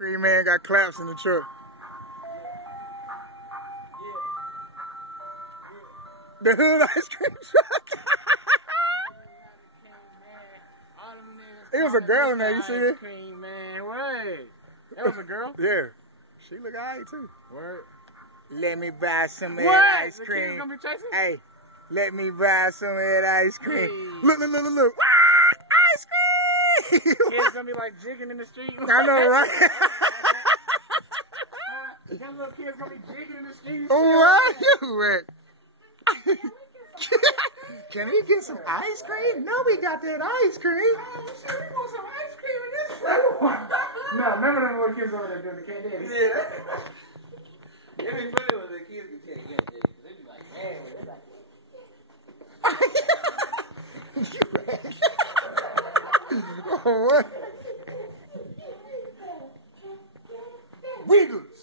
Cream man got claps in the truck. The hood ice cream truck. It was a girl in there, you see it? Cream, man. Wait. That was a girl? Yeah. She look alright too. Word. Let me buy some of What? that ice The cream. kid's gonna be chasing? Hey, let me buy some of that ice cream. Hey. Look. Ah, ice cream! Kids gonna be like jigging in the street. I know, right? Them little kids gonna be jigging in the street. What you at? Can we get some ice cream? No, we got that ice cream. Oh, shit, we want some ice cream in this. No, remember them little kids over there doing the candy? Yeah. It'd be funny when the kids get candy. They'd be like, man, You right. What? Wiggles.